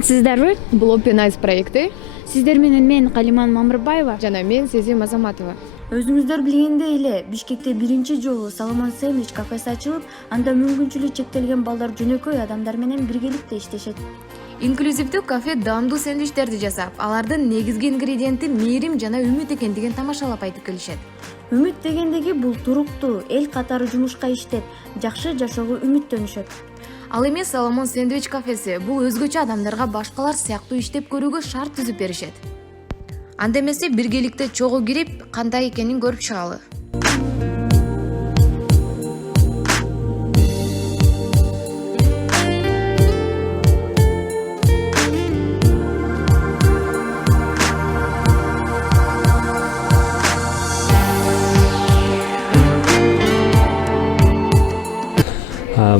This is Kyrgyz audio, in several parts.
саламатсыздарбы? Бул Open Eyes проекти. Сиздер менен мен Калиман Мамырбаева Жана мен Сезим Азаматова. Өзүңүздөр билгендей эле Бишкекте биринчи жолу Соломон сэндвич кафеси ачылып, анда мүмкүнчүлүгү чектелген балдар жөнөкөй адамдар менен биргеликте иштешет. Инклюзивдүү кафе даамдуу сэндвичтерди жасап, алардын негизги ингредиенти мээрим жана үмүт экендигин тамашалап айтып келишет. Үмүт дегендеги бул туруктуу, эл катары жумушка иштеп, жакшы жашоого үмүттөнүшөт. Ал эми Соломон сэндвич кафеси бул өзгөчө адамдарга башкалар сыяктуу иштеп көрүүгө шарт түзүп беришет. Анда эмесе биргеликте чогуу кирип, кандай экенин көрүп чыгалы.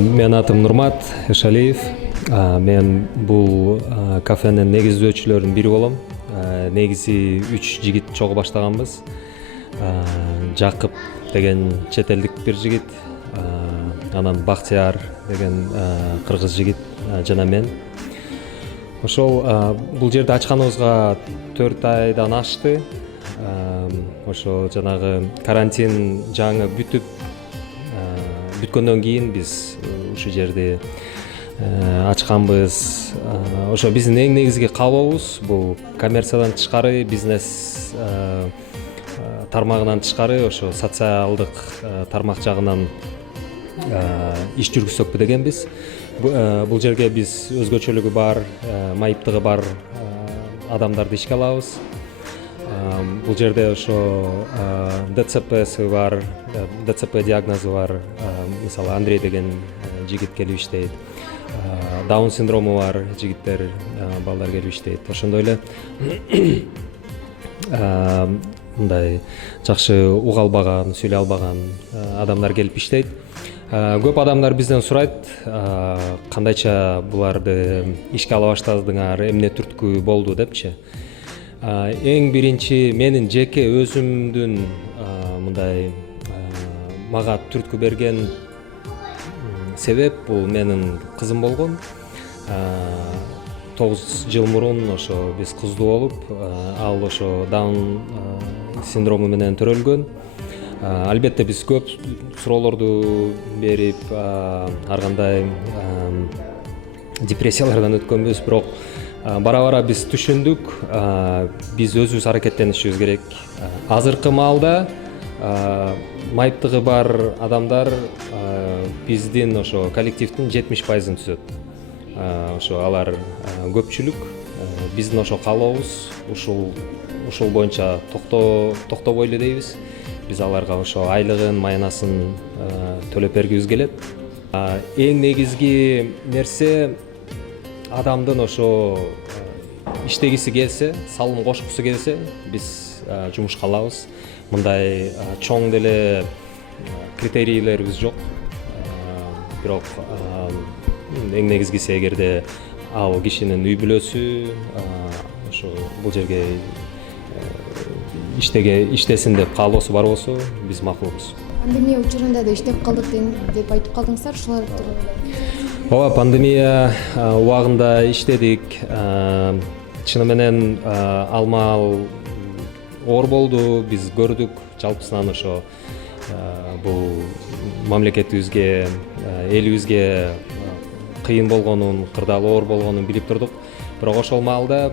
Мен атым Нурмат Эшалиев. Мен бул кафенин негиздөөчүлөрүнүн бири болом. Негизи 3 жигит чогуу баштаганбыз. Жакып деген чет элдик бир жигит, анан Бактияр деген кыргыз жигит жана мен. Ошол бул жерди ачканыбызга 4 айдан ашты. Ошо жанагы карантин жаңы бүткөндөн кийин биз ушул жерди ачканбыз. Ошо биздин эң негизги каалообуз бул коммерциядан тышкары, бизнес тармагынан тышкары, ошо социалдык тармак жагынан иш жүргүзсөкпү дегенбиз. Бул жерге биз өзгөчөлүгү бар, майыптыгы бар адамдарды ишке алабыз. Бул жерде ошо ДЦПсы бар, ДЦП диагнозу бар. Мисалы Андрей деген жигит келип иштейт. Даун синдрому бар жигиттер, балдар келип иштейт. Ошондой эле мындай жакшы уга албаган, сүйлөй албаган адамдар келип иштейт. Көп адамдар бизден сурайт, кандайча буларды ишке ала баштадыңар, эмне түрткү болду депчи. Эң биринчи менин жеке өзүмдүн мындай мага түрткү берген себеп бул менин кызым болгон. 9 жыл мурун ошо биз кыздуу болуп, ал ошо Даун синдрому менен төрөлгөн. Албетте биз көп суроолорду берип, ар кандай депрессиялардан өткөнбүз, бирок бара-бара биз түшүндүк, биз өзүбүз аракеттенишибиз керек. Азыркы маалда майыптыгы бар адамдар биздин ошо коллективдин 70%-ын түзөт. Ошо алар көпчүлүк. Биздин ошо каалообуз ушул боюнча токтобойлу дейбиз. Биз аларга ошо айлыгын, майнасын төлөп бергибиз келет. Эң негизги нерсе адамдын ошо иштегиси келсе, салым кошкусу келсе, биз жумушка алабыз. Мындай чоң деле критерийлерибиз жок. Бирок эң негизгиси эгерде ал кишинин үй бүлөсү ошо бул жерге иштесин деп каалоосу бар болсо, биз макулбуз. Пандемия учурунда да иштеп калдык деп айтып калдыңыздар, ушулар тууралуу. Ооба, пандемия убагында иштедик. Чыны менен алма оор болду, биз көрдүк. Жалпысынан ошо бул мамлекетибизге, элибизге кыйын болгонун, кырдаал оор болгонун билип турдук. Бирок ошол маалда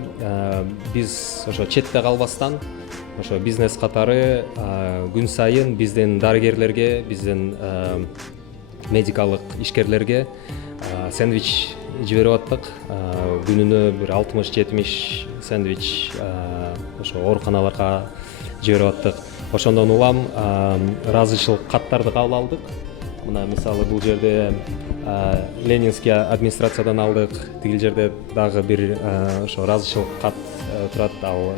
биз ошо четте калбастан, ошо бизнес катары күн сайын биздин дарыгерлерге, биздин медикалык ишкерлерге сэндвич жиберип аттык. Күнүнө бир 60-70 сэндвич ошо ооруканаларга жиберип аттык. Ошондон улам ыраазычылык каттарды кабыл алдык. Мына мисалы бул жерде Ленинский администрациядан алдык. Тигил жерде дагы бир ошо ыраазычылык кат турат, ал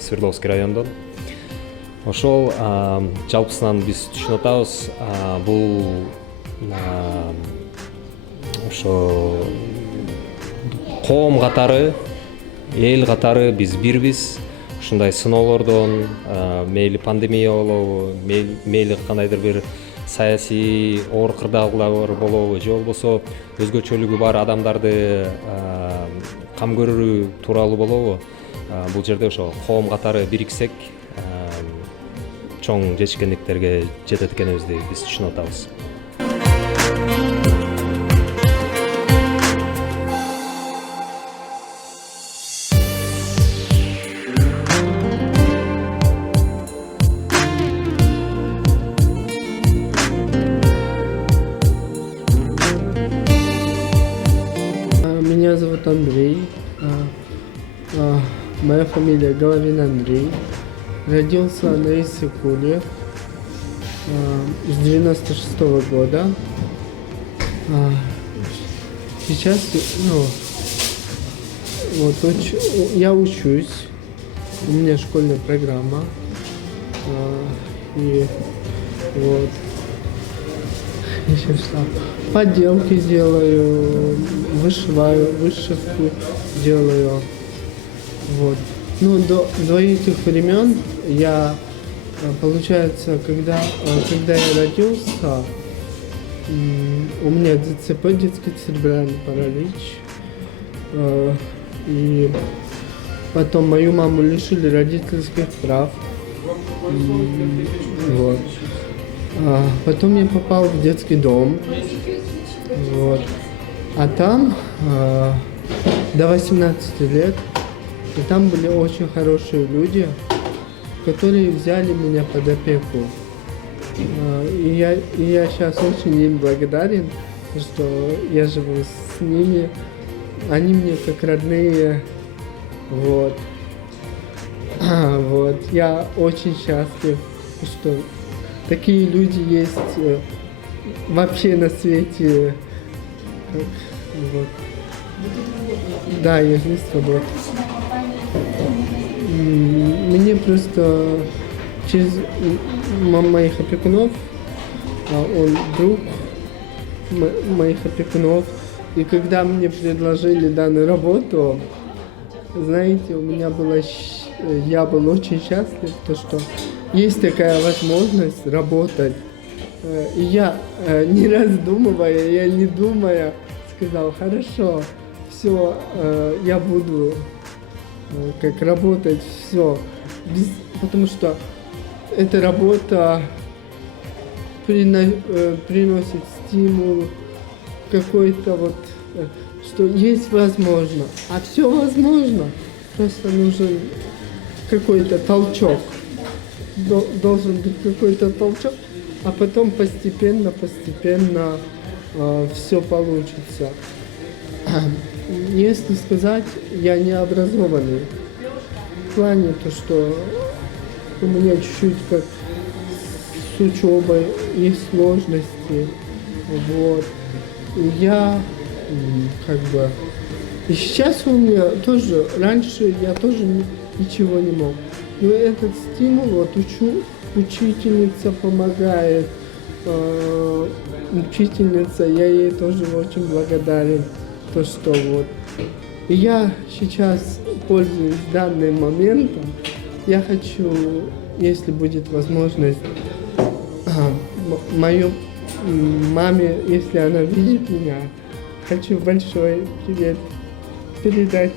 Свердловский райондон. Ошол жалпысынан биз түшүнүп атабыз, бул ошо коом катары, эл катары биз бирбиз. Ушундай сыноолордон, мейли пандемия болобу, мейли кандайдыр бир саясий оор кырдаалуулар болобу же болбосо өзгөчөлүгү бар адамдарды кам көрүү тууралуу болобу, бул жерде ошо коом катары бириксек чоң жетишкендиктерге жетет экенибизди биз түшүнүп атабыз. Меня зовут Андрей, моя фамилия Головин Андрей. Родился на Иссык-Куле с 96-го года. Сейчас, я учусь, у меня школьная программа. И вот, еще что, поделки делаю, вышиваю, вышивку делаю. Вот. Ну, до этих времен я, получается, когда я родился, у меня ДЦП, детский церебральный паралич. И потом мою маму лишили родительских прав. Вот. Потом я попал в детский дом. Вот. А там до 18 лет. И там были очень хорошие люди, которые взяли меня под опеку. И я сейчас очень им благодарен, что я живу с ними. Они мне как родные. Вот. Вот. Я очень счастлив, что такие люди есть вообще на свете. Вот. Да, я здесь работаю. Мне просто через моих опекунов, он друг моих опекунов, и когда мне предложили данную работу, знаете, я был очень счастлив, то, что есть такая возможность работать. И я, не раздумывая, я не думая, сказал, хорошо, все, я буду как работать, все. Потому что эта работа приносит стимул какой-то вот, что есть возможно. А все возможно. Просто нужен какой-то толчок. Должен быть какой-то толчок, а потом постепенно все получится. Если сказать, я не образованный. В плане то, что у меня чуть-чуть как с учебой есть сложности. Вот. Я как бы... И сейчас у меня тоже, раньше я тоже ничего не мог. Но этот стимул, вот учительница помогает, учительница, я ей тоже очень благодарен. То, что вот. И я сейчас, пользуясь данным моментом, я хочу, если будет возможность, моей маме, если она видит меня, хочу большой привет передать.